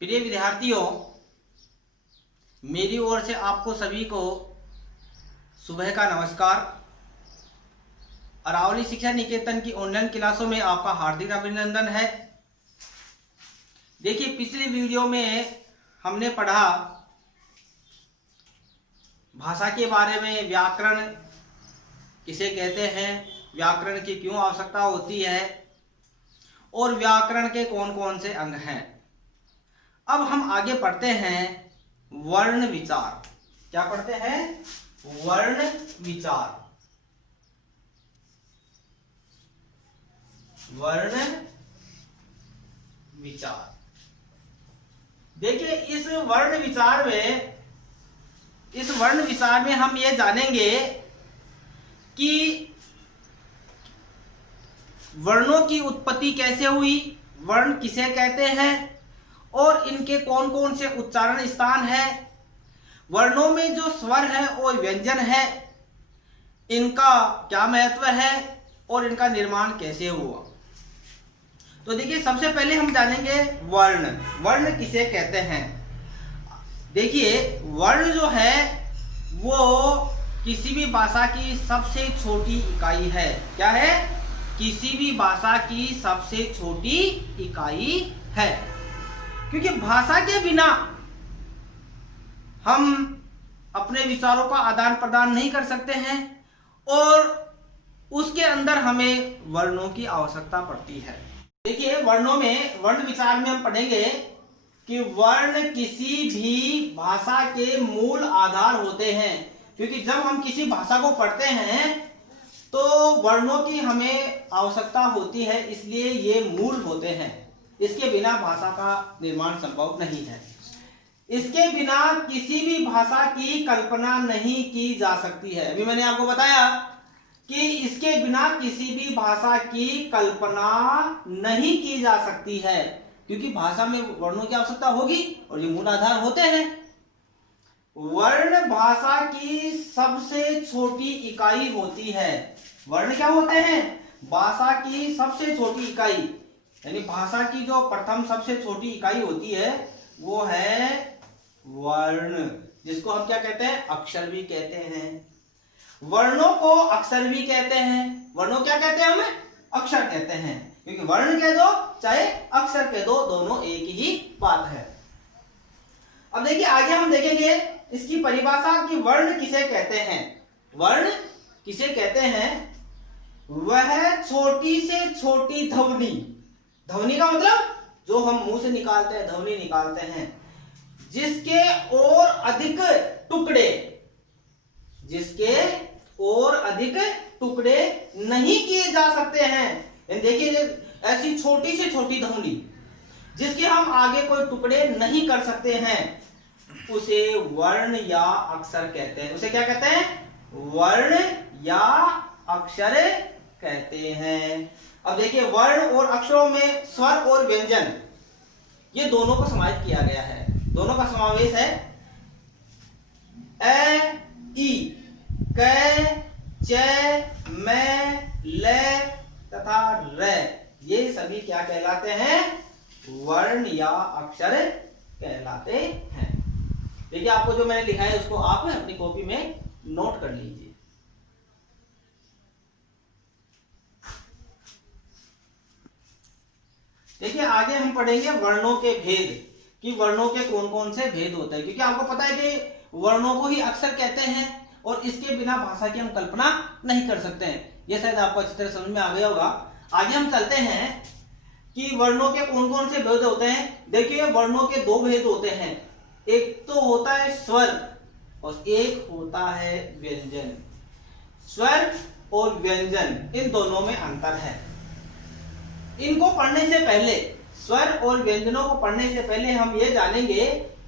प्रिय विद्यार्थियों, मेरी ओर से आपको सभी को सुबह का नमस्कार। अरावली शिक्षा निकेतन की ऑनलाइन क्लासों में आपका हार्दिक अभिनंदन है। देखिए, पिछली वीडियो में हमने पढ़ा भाषा के बारे में, व्याकरण किसे कहते हैं, व्याकरण की क्यों आवश्यकता होती है और व्याकरण के कौन कौन से अंग हैं। अब हम आगे पढ़ते हैं वर्ण विचार। क्या पढ़ते हैं? वर्ण विचार। वर्ण विचार। देखिए, इस वर्ण विचार में हम ये जानेंगे कि वर्णों की उत्पत्ति कैसे हुई, वर्ण किसे कहते हैं और इनके कौन कौन से उच्चारण स्थान है, वर्णों में जो स्वर है और व्यंजन है इनका क्या महत्व है और इनका निर्माण कैसे हुआ। तो देखिए, सबसे पहले हम जानेंगे वर्ण किसे कहते हैं। देखिए, वर्ण जो है वो किसी भी भाषा की सबसे छोटी इकाई है। क्या है? किसी भी भाषा की सबसे छोटी इकाई है, क्योंकि भाषा के बिना हम अपने विचारों का आदान प्रदान नहीं कर सकते हैं और उसके अंदर हमें वर्णों की आवश्यकता पड़ती है। देखिए, वर्ण विचार में हम पढ़ेंगे कि वर्ण किसी भी भाषा के मूल आधार होते हैं, क्योंकि जब हम किसी भाषा को पढ़ते हैं तो वर्णों की हमें आवश्यकता होती है, इसलिए ये मूल होते हैं। इसके बिना भाषा का निर्माण संभव नहीं है। इसके बिना किसी भी भाषा की कल्पना नहीं की जा सकती है। अभी मैंने आपको बताया कि इसके बिना किसी भी भाषा की कल्पना नहीं की जा सकती है, क्योंकि भाषा में वर्णों की आवश्यकता होगी और ये मूल आधार होते हैं। वर्ण भाषा की सबसे छोटी इकाई होती है। वर्ण क्या होते हैं? भाषा की सबसे छोटी इकाई, यानी भाषा की जो प्रथम सबसे छोटी इकाई होती है वो है वर्ण, जिसको हम क्या कहते हैं? अक्षर भी कहते हैं। वर्णों को अक्षर भी कहते हैं। वर्णों क्या कहते हैं? हमें अक्षर कहते हैं, क्योंकि वर्ण कह दो चाहे अक्षर कह दो, दोनों एक ही बात है। अब देखिए, आगे हम देखेंगे इसकी परिभाषा कि वर्ण किसे कहते हैं। वर्ण किसे कहते हैं? वह छोटी से छोटी ध्वनि, ध्वनि का मतलब जो हम मुंह से निकालते हैं, ध्वनि निकालते हैं, जिसके और अधिक टुकड़े नहीं किए जा सकते हैं। देखिए, ऐसी छोटी से छोटी ध्वनि जिसके हम आगे कोई टुकड़े नहीं कर सकते हैं, उसे वर्ण या अक्षर कहते हैं। उसे क्या कहते हैं? वर्ण या अक्षर कहते हैं। अब देखिए, वर्ण और अक्षरों में स्वर और व्यंजन ये दोनों को समाहित किया गया है। दोनों का समावेश है। ए, ई, क, च, म, ल तथा र, ये सभी क्या कहलाते हैं? वर्ण या अक्षर कहलाते हैं। देखिए, आपको जो मैंने लिखा है उसको आप अपनी कॉपी में नोट कर लीजिए। देखिए, आगे हम पढ़ेंगे वर्णों के भेद, कि वर्णों के कौन कौन से भेद होते हैं, क्योंकि आपको पता है कि वर्णों को ही अक्षर कहते हैं और इसके बिना भाषा की हम कल्पना नहीं कर सकते हैं। यह शायद आपको अच्छी तरह समझ में आ गया होगा। आगे हम चलते हैं कि वर्णों के कौन कौन से भेद होते हैं। देखिए, वर्णों के दो भेद होते हैं, एक तो होता है स्वर और एक होता है व्यंजन। स्वर और व्यंजन, इन दोनों में अंतर है। इनको पढ़ने से पहले, स्वर और व्यंजनों को पढ़ने से पहले हम ये जानेंगे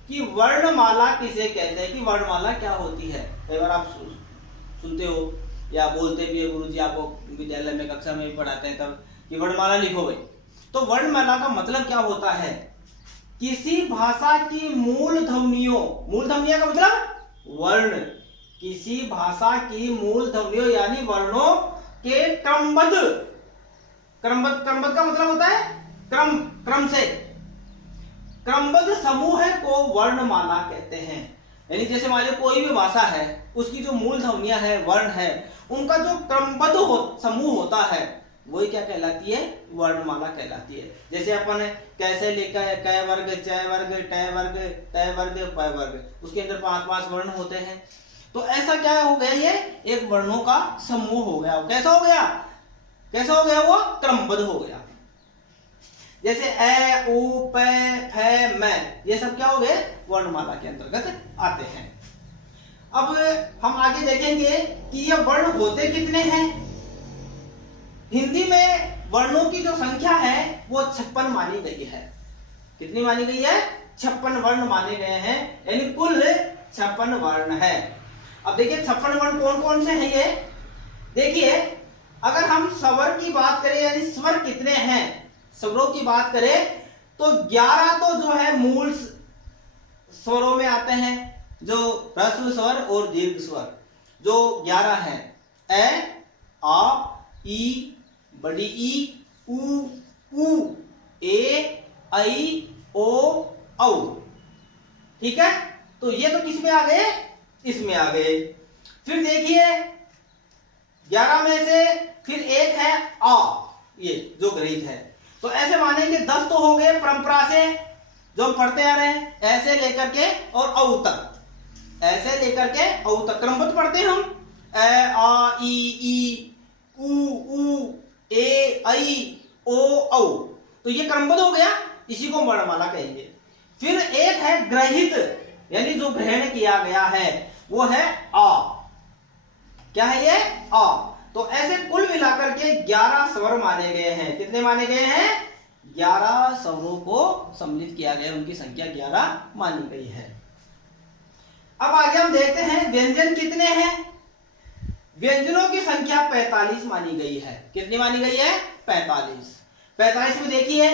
कि वर्णमाला किसे कहते हैं, कि वर्णमाला क्या होती है। कई बार आप सुनते हो या बोलते भी है, गुरुजी आपको विद्यालय में कक्षा में भी पढ़ाते हैं तब कि वर्णमाला लिखो भाई। तो वर्णमाला का मतलब क्या होता है? किसी भाषा की मूल ध्वनियों का मतलब वर्ण, किसी भाषा की मूल ध्वनियों यानी वर्णों के क्रमबद्ध का मतलब होता है क्रम से क्रमबद्ध समूह को वर्णमाला कहते हैं। यानी जैसे मान लो कोई भी भाषा है, उसकी जो मूल ध्वनियां है, वर्ण है, उनका जो क्रमबद्ध समूह होता है वही क्या कहलाती है? वर्णमाला कहलाती है। जैसे अपन कैसे लेकर क वर्ग, च वर्ग, ट वर्ग, त वर्ग, प वर्ग, उसके अंदर 5-5 वर्ण होते हैं। तो ऐसा क्या हो गया? ये एक वर्णों का समूह हो गया। कैसा हो गया? कैसा हो गया? वो क्रमबद्ध हो गया। जैसे ए, उ, प, फ, म, ये सब क्या हो गए? वर्णमाला के अंतर्गत आते हैं। अब हम आगे देखेंगे कि ये वर्ण होते कितने हैं। हिंदी में वर्णों की जो संख्या है वो 56 मानी गई है। कितनी मानी गई है? 56 वर्ण माने गए हैं, यानी कुल 56 वर्ण है। अब देखिए 56 वर्ण कौन कौन से हैं ये देखिए। अगर हम स्वर की बात करें, यानी स्वर कितने हैं, स्वरों की बात करें तो 11 तो जो है मूल स्वरों में आते हैं, जो ह्रस्व स्वर और दीर्घ स्वर जो 11 हैं। ए, आ, ई, बड़ी ई, उ, ए, ऐ, ओ, औ। ठीक है, तो ये तो किस में आ गए? इसमें आ गए। फिर देखिए 11 में से फिर एक है आ, ये जो गृहीत है। तो ऐसे मानेंगे 10 तो हो गए परंपरा से जो हम पढ़ते आ रहे हैं, ऐसे लेकर के और औ तक, ऐसे लेकर के औ तक क्रमबद्ध पढ़ते हैं हम। ए, आ, ई, उ, ए, ऐ, ओ, औ। तो ये क्रमबद्ध हो गया, इसी को वर्णमाला कहेंगे। फिर एक है ग्रहित, यानी जो ग्रहण किया गया है वो है आ। क्या है ये? आ। तो ऐसे कुल मिलाकर के 11 स्वर माने गए हैं। कितने माने गए हैं? 11 स्वरों को सम्मिलित किया गया, उनकी संख्या 11 मानी गई है। अब आगे हम देखते हैं व्यंजन कितने हैं। व्यंजनों की संख्या 45 मानी गई है। कितनी मानी गई है? 45। 45 में देखिए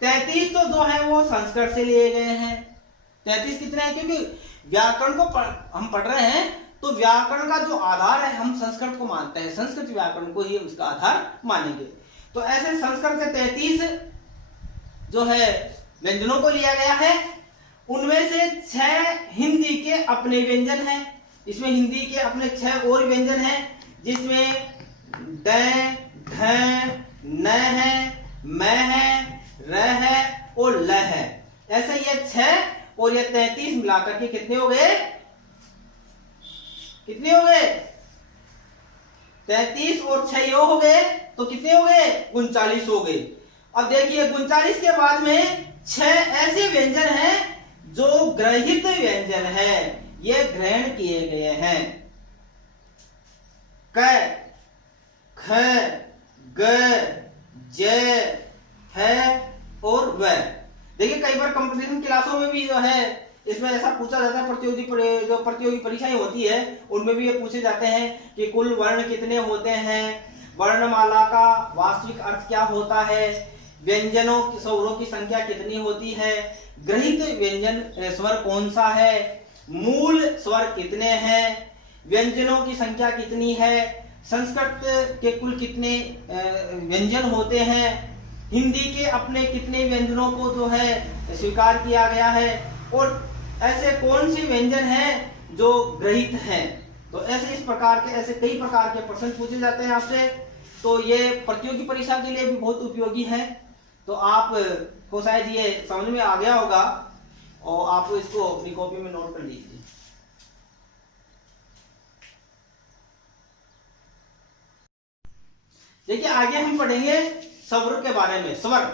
33 तो जो है वो संस्कृत से लिए गए हैं। 33 कितने हैं? क्योंकि व्याकरण को हम पढ़ रहे हैं तो व्याकरण का जो आधार है हम संस्कृत को मानते हैं, संस्कृत व्याकरण को ही उसका आधार मानेंगे। तो ऐसे संस्कृत के 33 जो है व्यंजनों को लिया गया है। उनमें से 6 हिंदी के अपने व्यंजन हैं। इसमें हिंदी के अपने 6 और व्यंजन हैं, जिसमें ड, ढ, न है, म है, र है और ल है। ऐसे ये 6 और ये 33 मिलाकर के कितने हो गए? कितने हो गए? 33 और 6 यो हो गए तो कितने हो गए? 39 हो गए। अब देखिए 39 के बाद में 6 ऐसे व्यंजन हैं जो ग्रहित व्यंजन हैं, ये ग्रहण किए गए हैं। क, ख, ग, ज, ह और व। देखिए कई बार कंपटीशन क्लासों में भी जो है इसमें ऐसा पूछा जाता है, प्रतियोगी परीक्षाएं होती है उनमें भी ये पूछे जाते हैं कि कुल वर्ण कितने होते हैं, वर्णमाला का वास्तविक अर्थ क्या होता है, व्यंजनों स्वरों की संख्या कितनी होती है, ग्रहित व्यंजन स्वर कौन सा है, मूल स्वर कितने हैं, व्यंजनों की संख्या कितनी है, संस्कृत के कुल कितने व्यंजन होते हैं, हिंदी के अपने कितने व्यंजनों को जो है स्वीकार किया गया है, और ऐसे कौन सी व्यंजन हैं जो ग्रहित हैं। तो ऐसे इस प्रकार के ऐसे कई प्रकार के प्रश्न पूछे जाते हैं आपसे। तो ये प्रतियोगी परीक्षा के लिए भी बहुत उपयोगी है। तो आप को शायद ये समझ में आ गया होगा और आप इसको अपनी कॉपी में नोट कर लीजिए। देखिए आगे हम पढ़ेंगे स्वर के बारे में। स्वर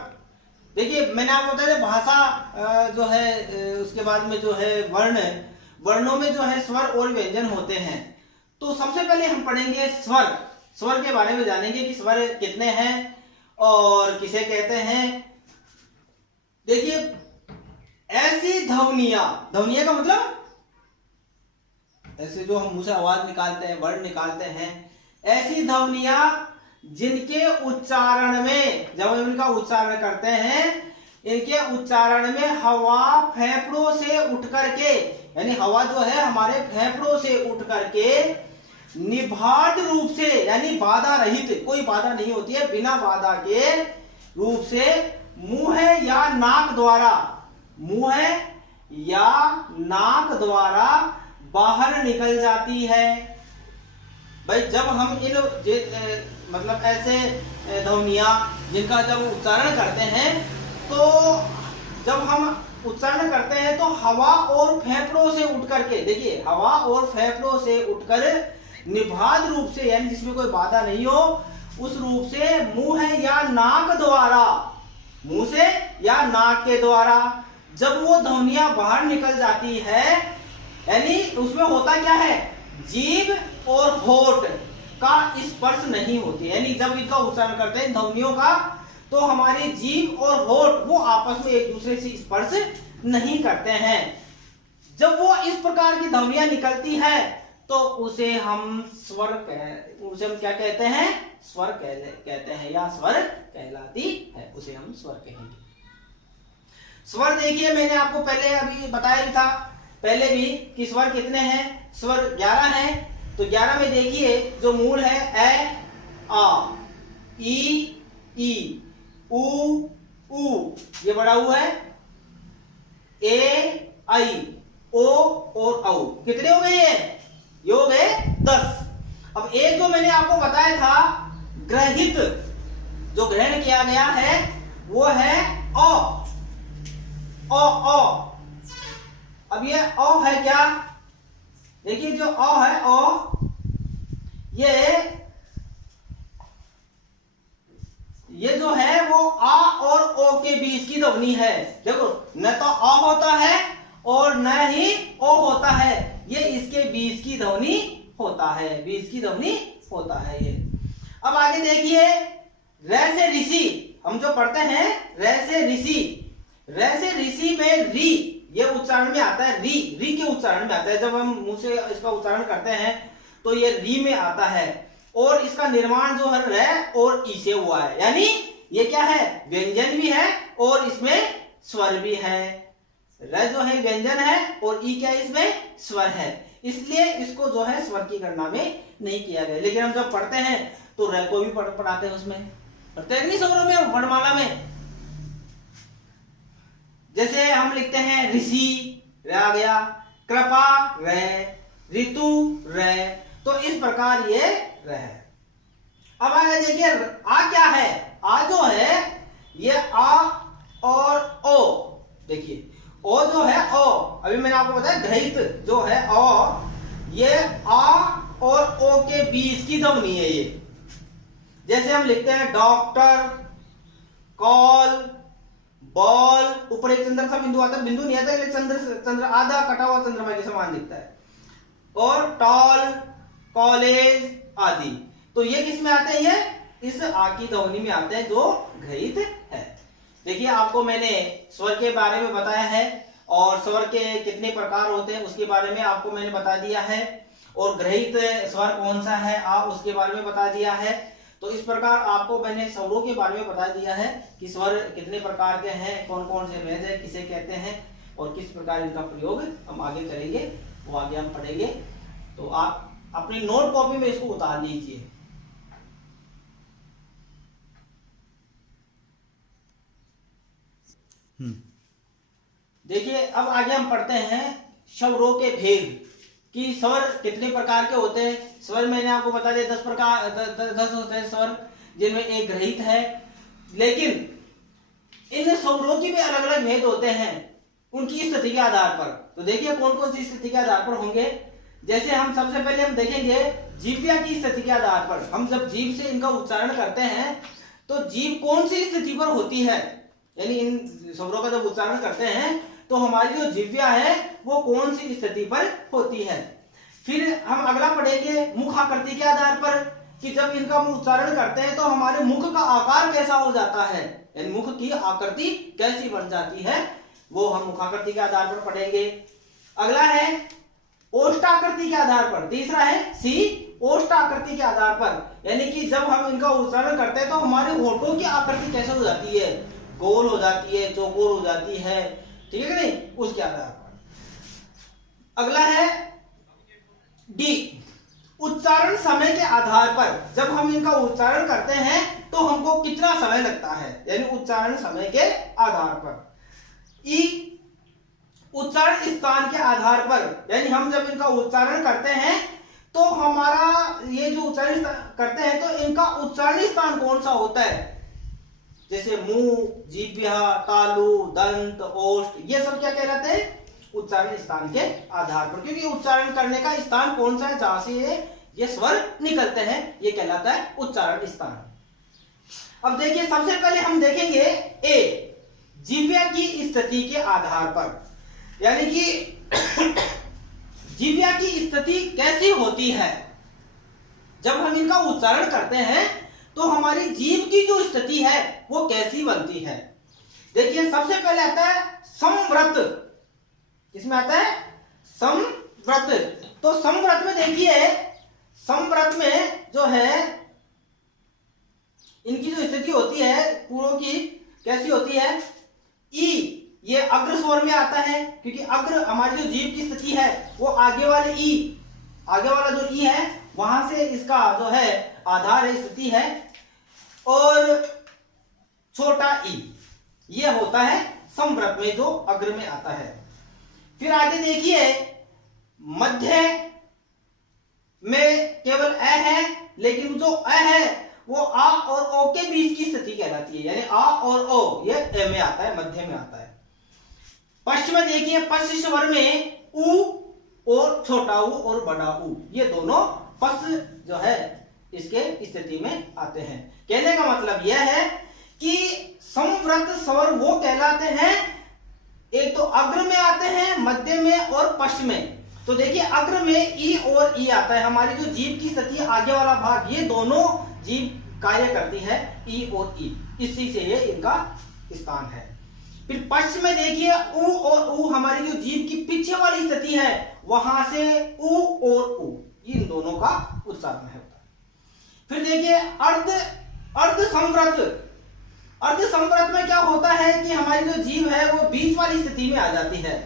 देखिए मैंने आपको बताया भाषा जो है उसके बाद में जो है वर्णों में जो है स्वर और व्यंजन होते हैं। तो सबसे पहले हम पढ़ेंगे स्वर। स्वर के बारे में जानेंगे कि स्वर कितने हैं और किसे कहते हैं। देखिए ऐसी ध्वनियां का मतलब ऐसे जो हम मुंह से आवाज निकालते हैं, वर्ण निकालते हैं, ऐसी ध्वनियां जिनके उच्चारण में जब हम इनका उच्चारण करते हैं, इनके उच्चारण में हवा फेफड़ों से उठ करके, यानी हवा जो है हमारे फेफड़ों से उठ करके निभाट रूप से, यानी बाधा रहित, कोई बाधा नहीं होती है, बिना बाधा के रूप से मुंह या नाक द्वारा मुंह या नाक द्वारा बाहर निकल जाती है। भाई जब हम इन मतलब ऐसे ध्वनियां जिनका जब उच्चारण करते हैं, तो जब हम उच्चारण करते हैं तो हवा और फेफड़ों से उठ करके, देखिए हवा और फेफड़ों से उठकर निर्बाध रूप से, यानी जिसमें कोई बाधा नहीं हो, उस रूप से मुंह या नाक द्वारा, मुंह से या नाक के द्वारा जब वो ध्वनियां बाहर निकल जाती है, यानी उसमें होता क्या है, जीभ और होठ का स्पर्श नहीं होती, यानी जब इनका उच्चारण करते हैं ध्वनियों का, तो हमारी जीभ और होठ वो आपस में एक दूसरे से स्पर्श नहीं करते हैं। जब वो इस प्रकार की ध्वनियां निकलती है तो उसे हम उसे हम क्या कहते हैं, स्वर कहते हैं, या स्वर कहलाती है, उसे हम स्वर कहेंगे। स्वर देखिए मैंने आपको पहले अभी बताया भी था पहले भी कि स्वर कितने हैं, स्वर 11 हैं। तो 11 में देखिए जो मूल है ए, आ, ई, उ, ऊ, ये बड़ा ऊ है, ए, आई, ओ और औ। कितने हो गए ये हो गए 10। अब एक जो मैंने आपको बताया था ग्रहित, जो ग्रहण किया गया है वो है ओ, ओ। अब ये ओ है क्या, देखिए जो ओ है ओ, ये जो है वो आ और ओ के बीच की ध्वनि है। देखो न तो आ होता है और न ही ओ होता है, ये इसके बीच की ध्वनि होता है, बीच की ध्वनि होता है ये। अब आगे देखिए रे से ऋषि, हम जो पढ़ते हैं रे से ऋषि, रे से ऋषि में री ये उच्चारण में आता है, री के उच्चारण में आता है। जब हम मुंह से इसका उच्चारण करते हैं तो ये री में आता है, और इसका निर्माण जो है रे और ई से हुआ है, यानी ये क्या है, व्यंजन भी है और इसमें स्वर भी है। रे जो है व्यंजन है और ई क्या है, इसमें स्वर है, इसलिए इसको जो है स्वर की गणना में नहीं किया गया। लेकिन हम जब पढ़ते हैं तो रे को भी पढ़ाते हैं, उसमें पढ़ते हैं नहीं स्वरों में, वर्णमाला में। जैसे हम लिखते हैं ऋषि, रे आ गया, कृपा रे, ऋतु रे, तो इस प्रकार ये रे है। अब आगे देखिए आ क्या है, आ जो है ये आ और ओ, देखिए ओ जो है ओ, अभी मैंने आपको बताया ग्रहित जो है ओ, ये आ और ओ के बीच की ध्वनि है ये। जैसे हम लिखते हैं डॉक्टर, कॉल, बॉल, ऊपर एक चंद्र सा बिंदु आता है, बिंदु नहीं आता, चंद्र आधा कटा हुआ चंद्रमा के समान दिखता है, और टॉल, कॉलेज आदि, तो ये किस में आते हैं, ये इस आ की ध्वनि में आते हैं जो ग्रहित है। देखिए आपको मैंने स्वर के बारे में बताया है, और स्वर के कितने प्रकार होते हैं उसके बारे में आपको मैंने बता दिया है, और ग्रहित स्वर कौन सा है आ उसके बारे में बता दिया है। तो इस प्रकार आपको मैंने स्वरों के बारे में बता दिया है कि स्वर कितने प्रकार के हैं, कौन कौन से भेद है, किसे कहते हैं, और किस प्रकार इनका प्रयोग हम आगे करेंगे, वो आगे हम पढ़ेंगे। तो आप अपनी नोट कॉपी में इसको उतार लीजिए। देखिए अब आगे हम पढ़ते हैं स्वरों के भेद, कि स्वर कितने प्रकार के होते हैं। स्वर मैंने आपको बता दिया 10 प्रकार, 10 होते हैं स्वर, जिनमें एक ग्रहित है। लेकिन इन स्वरों की भी अलग अलग भेद होते हैं उनकी स्थिति के आधार पर। तो देखिए कौन कौन सी स्थिति के आधार पर होंगे। जैसे हम सबसे पहले हम देखेंगे जीव्या की स्थिति के आधार पर। हम जब जीभ से इनका उच्चारण करते हैं तो जीभ कौन सी स्थिति पर होती है, यानी इन स्वरों का जब उच्चारण करते हैं तो हमारी जो जिह्वा है वो कौन सी स्थिति पर होती है। फिर हम अगला पढ़ेंगे मुख आकृति के आधार पर, कि जब इनका हम उच्चारण करते हैं तो हमारे मुख का आकार कैसा हो जाता है, यानी मुख की आकृति कैसी बन जाती है, वो हम मुख आकृति के आधार पर पढ़ेंगे। अगला है ओष्ठाकृति के आधार पर, तीसरा है सी ओष्ठाकृति के आधार पर, यानी कि जब हम इनका उच्चारण करते हैं तो हमारे होठों की आकृति कैसे हो जाती है, गोल हो जाती है, चौकोर हो जाती है, ठीक है कि नहीं, उसके आधार पर। अगला है डी उच्चारण समय के आधार पर, जब हम इनका उच्चारण करते हैं तो हमको कितना समय लगता है, यानी उच्चारण समय के आधार पर। ई उच्चारण स्थान के आधार पर, यानी हम जब इनका उच्चारण करते हैं तो हमारा ये जो उच्चारण करते हैं तो इनका उच्चारण स्थान कौन सा होता है, जैसे मुंह, जिह्वा, तालु, दंत, ओष्ठ, ये सब क्या कहलाते हैं, उच्चारण स्थान के आधार पर, क्योंकि उच्चारण करने का स्थान कौन सा है, जहां से ये स्वर निकलते हैं, ये कहलाता है उच्चारण स्थान। अब देखिए सबसे पहले हम देखेंगे ए, जिह्वा की स्थिति के आधार पर, यानी कि जिह्वा की स्थिति कैसी होती है, जब हम इनका उच्चारण करते हैं तो हमारी जीभ की जो स्थिति है वो कैसी बनती है। देखिए सबसे पहले आता है संवृत, किसमें आता है, संवृत। तो संवृत में देखिए, संवृत में जो है इनकी जो स्थिति होती है पूरों की कैसी होती है, ई, ये अग्र स्वर में आता है, क्योंकि अग्र हमारी जो जीभ की स्थिति है वो आगे वाले ई, आगे वाला जो ई है वहां से इसका जो है आधार है, स्थिति है, और छोटा ई ये होता है संवृत में जो अग्र में आता है। फिर आगे देखिए मध्य में केवल अ है, लेकिन जो अ है वो आ और ओ के बीच की स्थिति कहलाती है, यानी आ और ओ ये ए में आता है, मध्य में आता है। पश्चिम में देखिए, पश्च स्वर में उ और छोटा उ और बड़ा उ, ये दोनों पश्च जो है इसके स्थिति में आते हैं। कहने का मतलब यह है कि संवृत स्वर वो कहलाते हैं, एक तो अग्र में आते हैं, मध्य में और पश्च में। तो देखिए अग्र में ई और ई आता है, हमारी जो जीभ की स्थिति आगे वाला भाग, ये दोनों जीभ कार्य करती है ई और ई, इसी से ये इनका स्थान है। फिर पश्च में देखिए उ और उ, हमारी जो जीभ की पीछे वाली स्थिति है वहां से उ और उ, इन दोनों का उच्चारण है। फिर देखिए अर्ध संवृत, अर्ध संवृत में क्या होता है कि हमारी जो जीभ है वो बीच वाली स्थिति में आ जाती है।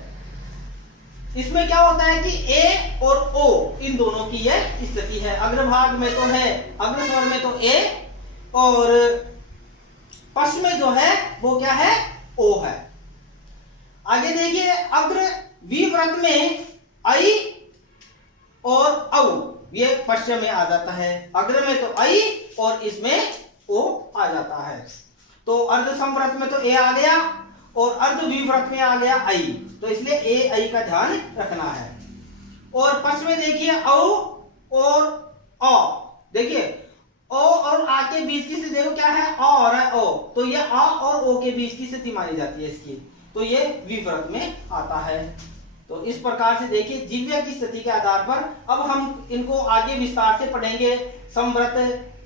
इसमें क्या होता है कि ए और ओ इन दोनों की यह स्थिति है, अग्रभाग में तो है, अग्र स्वर में तो ए और पश्च में जो है वो क्या है, ओ है। आगे देखिए अग्र विव्रत में आई और औ ये पश्चिम में आ जाता है, अग्र में तो आई और इसमें ओ आ जाता है। तो अर्ध संवृत में तो ए आ गया और अर्ध विव्रत में आ गया आई, तो इसलिए ए आई का ध्यान रखना है। और पश्चिम में देखिए औ और ओ, देखिए ओ और आ के बीच की स्थिति देखो क्या है, अ और है ओ, तो ये आ और ओ के बीच की स्थिति मानी जाती है इसकी, तो ये विव्रत में आता है। तो इस प्रकार से देखिए जिह्वा की स्थिति के आधार पर अब हम इनको आगे विस्तार से पढ़ेंगे। संवृत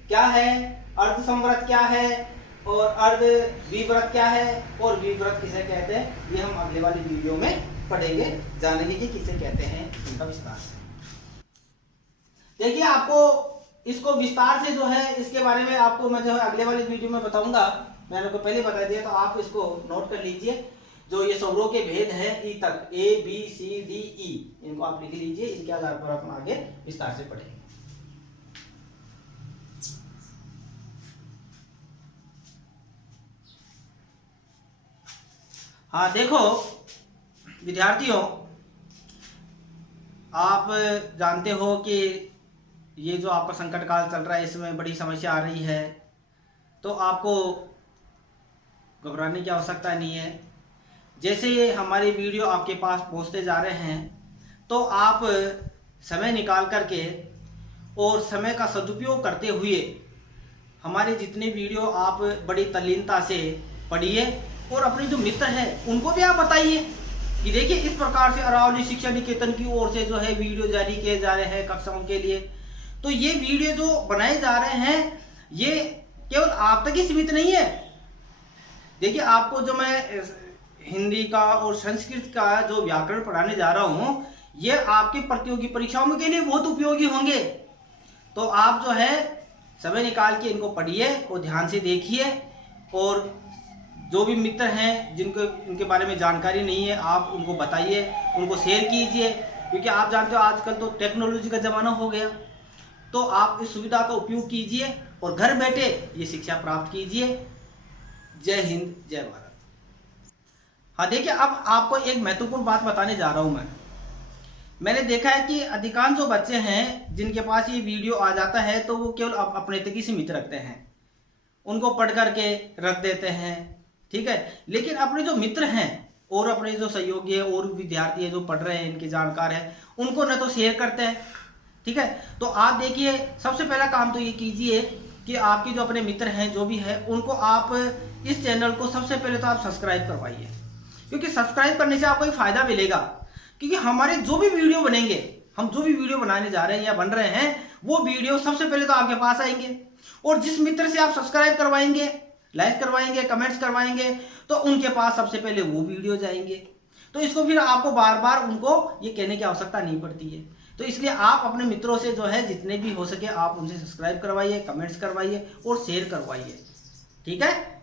क्या है, अर्ध संवृत क्या है और अर्ध विव्रत क्या है और विव्रत किसे कहते हैं, ये हम अगले वाली वीडियो में पढ़ेंगे, जानेंगे कि किसे कहते हैं इनका विस्तार से। देखिए आपको इसको विस्तार से जो है इसके बारे में आपको मैं जो है अगले वाली वीडियो में बताऊंगा, मैंने आपको पहले बता दिया, तो आप इसको नोट कर लीजिए। जो ये स्वरों के भेद है ई तक, A B C D E, इनको आप लिख लीजिए, इनके आधार पर अपन आगे विस्तार से पढ़ेंगे। हाँ देखो विद्यार्थियों, आप जानते हो कि ये जो आपका संकट काल चल रहा है इसमें बड़ी समस्या आ रही है, तो आपको घबराने की आवश्यकता नहीं है। जैसे ये हमारी वीडियो आपके पास पहुंचते जा रहे हैं तो आप समय निकाल करके और समय का सदुपयोग करते हुए हमारे जितने वीडियो आप बड़ी तल्लीनता से पढ़िए और अपने जो मित्र हैं उनको भी आप बताइए कि देखिए इस प्रकार से अरावली शिक्षा निकेतन की ओर से जो है वीडियो जारी किए जा रहे हैं कक्षाओं के लिए। तो ये वीडियो जो बनाए जा रहे हैं ये केवल आप तक ही सीमित नहीं है। देखिए आपको जो मैं हिंदी का और संस्कृत का जो व्याकरण पढ़ाने जा रहा हूँ ये आपके प्रतियोगी परीक्षाओं के लिए बहुत उपयोगी होंगे। तो आप जो है समय निकाल के इनको पढ़िए और ध्यान से देखिए, और जो भी मित्र हैं जिनको इनके बारे में जानकारी नहीं है आप उनको बताइए, उनको शेयर कीजिए, क्योंकि आप जानते हो आजकल तो टेक्नोलॉजी का ज़माना हो गया। तो आप इस सुविधा का उपयोग कीजिए और घर बैठे ये शिक्षा प्राप्त कीजिए। जय हिंद, जय भारत। हाँ देखिए, अब आपको एक महत्वपूर्ण बात बताने जा रहा हूं मैंने देखा है कि अधिकांश जो बच्चे हैं जिनके पास ये वीडियो आ जाता है तो वो केवल अपने तक ही सीमित रखते हैं, उनको पढ़ करके रख देते हैं, ठीक है। लेकिन अपने जो मित्र हैं और अपने जो सहयोगी है और विद्यार्थी है जो पढ़ रहे हैं, इनके जानकार हैं, उनको न तो शेयर करते हैं, ठीक है। तो आप देखिए, सबसे पहला काम तो ये कीजिए कि आपके जो अपने मित्र हैं जो भी है उनको आप इस चैनल को सबसे पहले तो आप सब्सक्राइब करवाइए, क्योंकि सब्सक्राइब करने से आपको एक फायदा मिलेगा, क्योंकि हमारे जो भी वीडियो बनेंगे, हम जो भी वीडियो बनाने जा रहे हैं या बन रहे हैं, वो वीडियो सबसे पहले तो आपके पास आएंगे। और जिस मित्र से आप सब्सक्राइब करवाएंगे, लाइक करवाएंगे, कमेंट्स करवाएंगे, तो उनके पास सबसे पहले वो वीडियो जाएंगे। तो इसको फिर आपको बार बार उनको ये कहने की आवश्यकता नहीं पड़ती है। तो इसलिए आप अपने मित्रों से जो है जितने भी हो सके आप उनसे सब्सक्राइब करवाइए, कमेंट्स करवाइए और शेयर करवाइए, ठीक है।